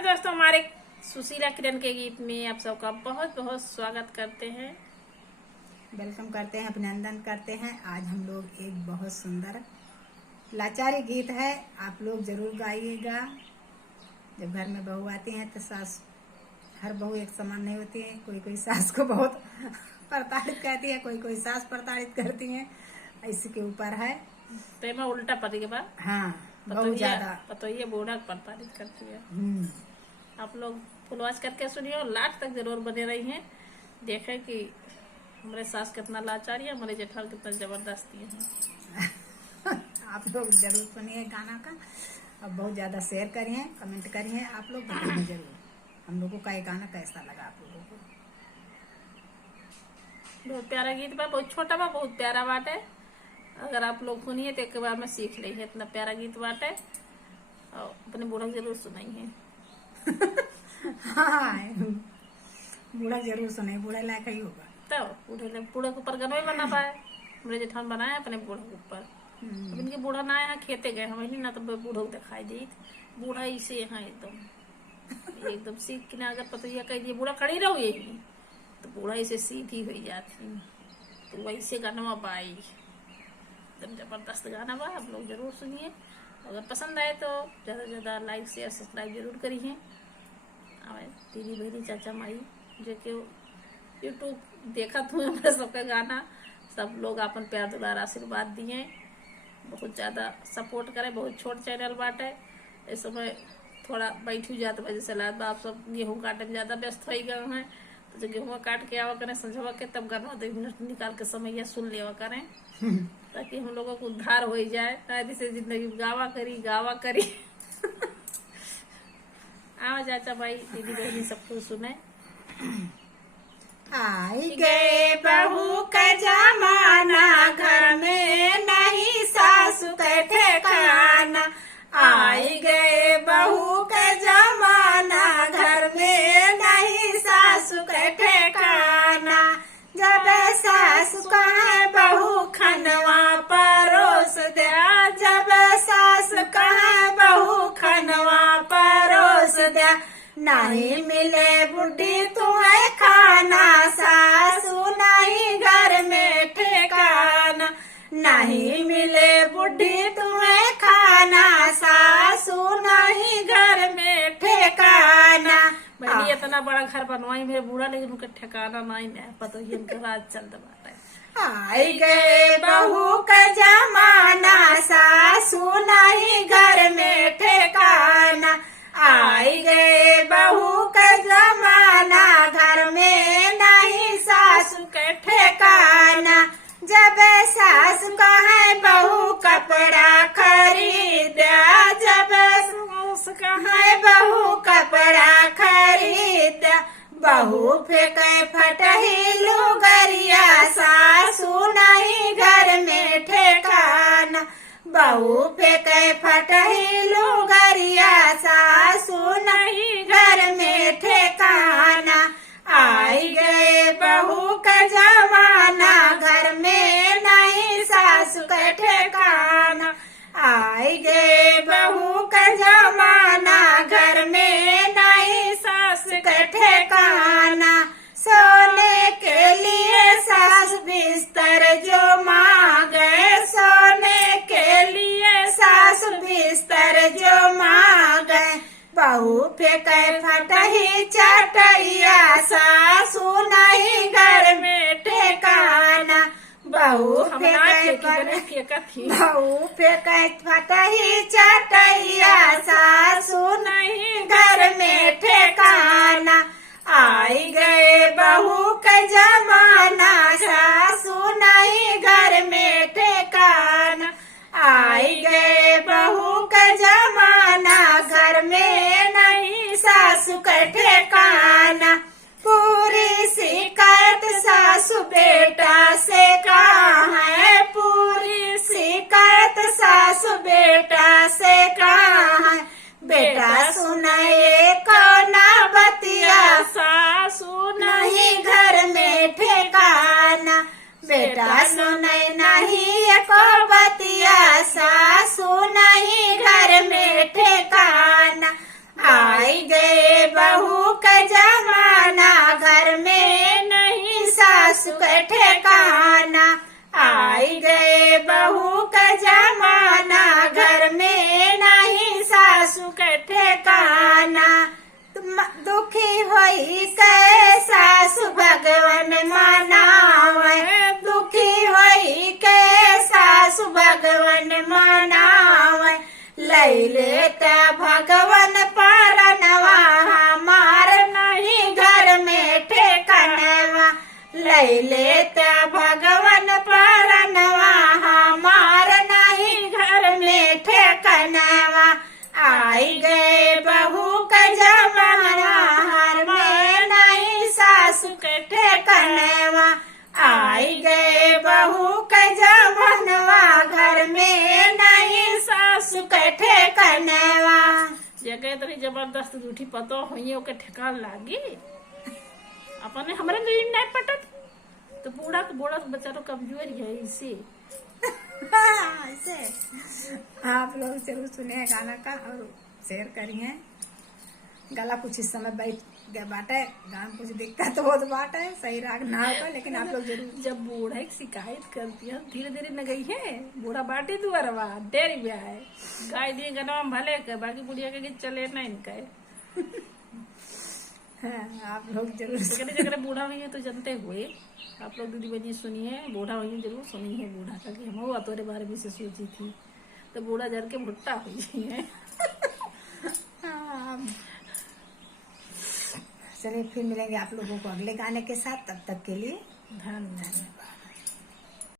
Hello दोस्तों, हमारे सुशीला किरण के गीत में आप सबका बहुत बहुत स्वागत करते हैं। वेलकम करते हैं, अभिनंदन करते हैं। आज हम लोग एक बहुत सुंदर लाचारी गीत है, आप लोग जरूर गाइएगा। जब घर में बहू आती हैं तो सास, हर बहू एक समान नहीं होती है। कोई कोई सास को बहुत प्रताड़ित करती है, कोई कोई सास प्रताड़ित करती है। इसी के ऊपर है तो मैं उल्टा पति के बाद हाँ बहुत ज्यादा पतो ये बूढ़ा प्रताड़ित करती है। आप लोग फुलवास करके सुनिए और लास्ट तक जरूर बने रही हैं। देखें कि हमारे सास कितना लाचारी है, हमारे जेठाल कितना जबरदस्ती है। आप लोग जरूर सुनिए गाना का और बहुत ज्यादा शेयर करिए, कमेंट करिए। आप लोग बताइए जरूर हम लोगों का ये गाना कैसा लगा आप लोगों को। बहुत प्यारा गीत बा, बहुत छोटा बा, बहुत प्यारा बात है। अगर आप लोग सुनिए तो एक बार में सीख लीजिए, इतना प्यारा गीत बात है और अपने बूढ़ा जरूर सुनाइए। हाँ बूढ़ा जरूर सुने, बूढ़े लायक ही होगा। तो बूढ़े के ऊपर गाना ही बना पाए। हमारे जेठान बनाए अपने बूढ़े के ऊपर। अब इनके बूढ़ा ना यहाँ खेते गए हम ना, तो बूढ़ो दिखाई दी बूढ़ा इसे यहाँ एकदम सीख के ना, अगर पतैया कह दिए बूढ़ा खड़ी रहो यही तो बूढ़ा इसे सीधी हो जाती। तो वैसे गाना बाई एकदम जबरदस्त गाना बा, आप लोग जरूर सुनिए। अगर पसंद आए तो ज़्यादा से ज़्यादा लाइक शेयर सब्सक्राइब जरूर करिए। दीदी बहनी चाचा माई जो कि यूट्यूब देखा था हमारे सबका गाना, सब लोग अपन प्यार दुलार आशीर्वाद दिए, बहुत ज़्यादा सपोर्ट करे। बहुत छोट चैनल बाटे, इस समय थोड़ा बैठी जाते वजह से लाद आप सब गेहूँ काटे में ज़्यादा व्यस्त हो गए हैं। तो जो गेहूँ काट के आवा करें संझवा के, तब गाना 2 मिनट निकाल के समय यह सुन लेवा करें ताकि हम लोगों को उद्धार हो जाए। शायद से जिंदगी गावा करी आओ चाचा भाई दीदी बहनी सबको सुने। आई गए बहू का जमाना, घर में नहीं सासु का ठिकाना। आई गए बहू का जमाना, घर में नहीं सासु का ठिकाना। जब सासु कहे बहू खनवा परोस दिया, जब सास कहे बहू खनवा परोस दिया। नहीं मिले बुढ़ी तुम्हें खाना, सासु नहीं घर में ठिकाना। नहीं मिले बुढ़ी तुम्हें खाना, सासु नहीं घर में ठिकाना। मैंने इतना बड़ा घर बनवाई मेरे बूढ़ा, लेकिन उनका ठिकाना नहीं है, पता ही उनका राज चलता बात है। आई गए बहू का जमाना, सासु नहीं घर में ठिकाना। आई गए बहू का जमाना, घर में नहीं सासु के ठिकाना। जब सास कहे बहू कपड़ा खरीदा, जब सास कहे बहू कपड़ा खरीदा। बहू फेंके फटही लुगरिया, सासु नहीं घर में ठिकाना। बहू फेंके फटही लुगरिया, सासु नहीं घर में ठिकाना। आई गए बहू का जमाना, घर में नहीं सासु का ठिकाना। आई गए बहू का जमाना, घर में नहीं सासु का ठिकाना। सोने के लिए सास बिस्तर जो मांगे, सोने के लिए सास बिस्तर जो मांगे। बहू फेंके फटही चटैया, सासु नहीं घर में ठिकाना। बहू फेंके फटही चटैया, सासु नहीं घर में ठिकाना। आई गए बहू का जमाना, सासु नहीं घर में ठिकाना। आई गए बहू का जमाना, घर में नहीं सासु का ठिकाना। पूरी शिकायत सासु बेटा से कहाँ है, पूरी शिकायत सासु बेटा से कहाँ है। बेटा सुनाए कोना बतिया, सासु नहीं घर में ठिकाना। बेटा सुनाए नहीं को बतिया, सासु नहीं घर में ठिकाना। आई गए के ठेकाना। दुखी होई के सासु भगवन मनावे, दुखी होई के सासु भगवन मनावे। लई लेता भगवन परनवा हमार नहीं घर में ठेकानवा। लई लेता भगवन परनवा हमार नहीं घर में ठेकानवा। आई गए बहू का जमाना हर में नहीं सासु के ठेकानवा। आई गए बहू का जमानवा घर में नहीं सासु के ठेकानवा। जगह तरी जबरदस्त जूठी पतो हुई ओके ठेकान लागी। अपने हमरे नींद नहीं पटत तो बूढ़ा बेचारो कमजोर है इसे। ऐसे आप लोग जरूर सुनिए गाना का और शेयर करिए। गला कुछ इस समय बैठ गया बाटे, गान कुछ दिखता तो बहुत बात है, सही राग ना होगा, लेकिन आप लोग जरूर। जब बूढ़ा की शिकायत करती है धीरे धीरे न गई है, बूढ़ा बाटी दुआरवा डेरी ब्याह है गाय दिए गनवा भले के बाकी बुढ़िया के चले ना इनका आप लोग जरूर जगह बूढ़ा हुई है तो जनते हुए आप लोग दीदी बनी सुनिए। बूढ़ा हुई है जरूर सुनिए। बूढ़ा का कि हम तोरे बारे में से सोची थी तो बूढ़ा जर के भुट्टा हुई है। चलिए फिर मिलेंगे आप लोगों को अगले गाने के साथ, तब तक के लिए धन्यवाद।